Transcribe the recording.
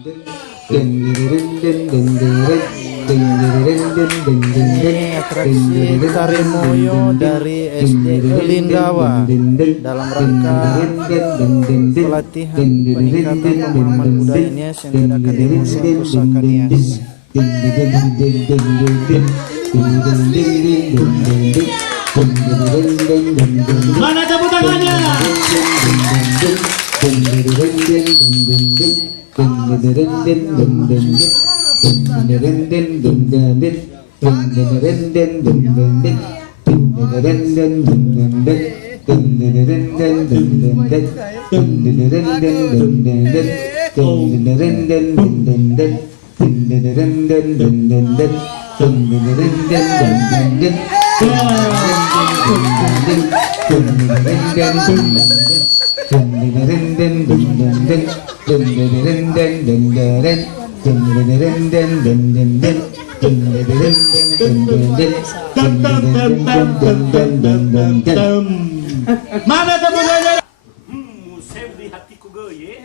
Ini atraksi tari moyo dari SD Lindawa dalam rangka pelatihan peningkatan pemahaman budaya Nias yang diadakan di Museum Pusaka Nias. Mana tepuk tangannya? Mana tepuk tangannya? Saya beli hatiku goye.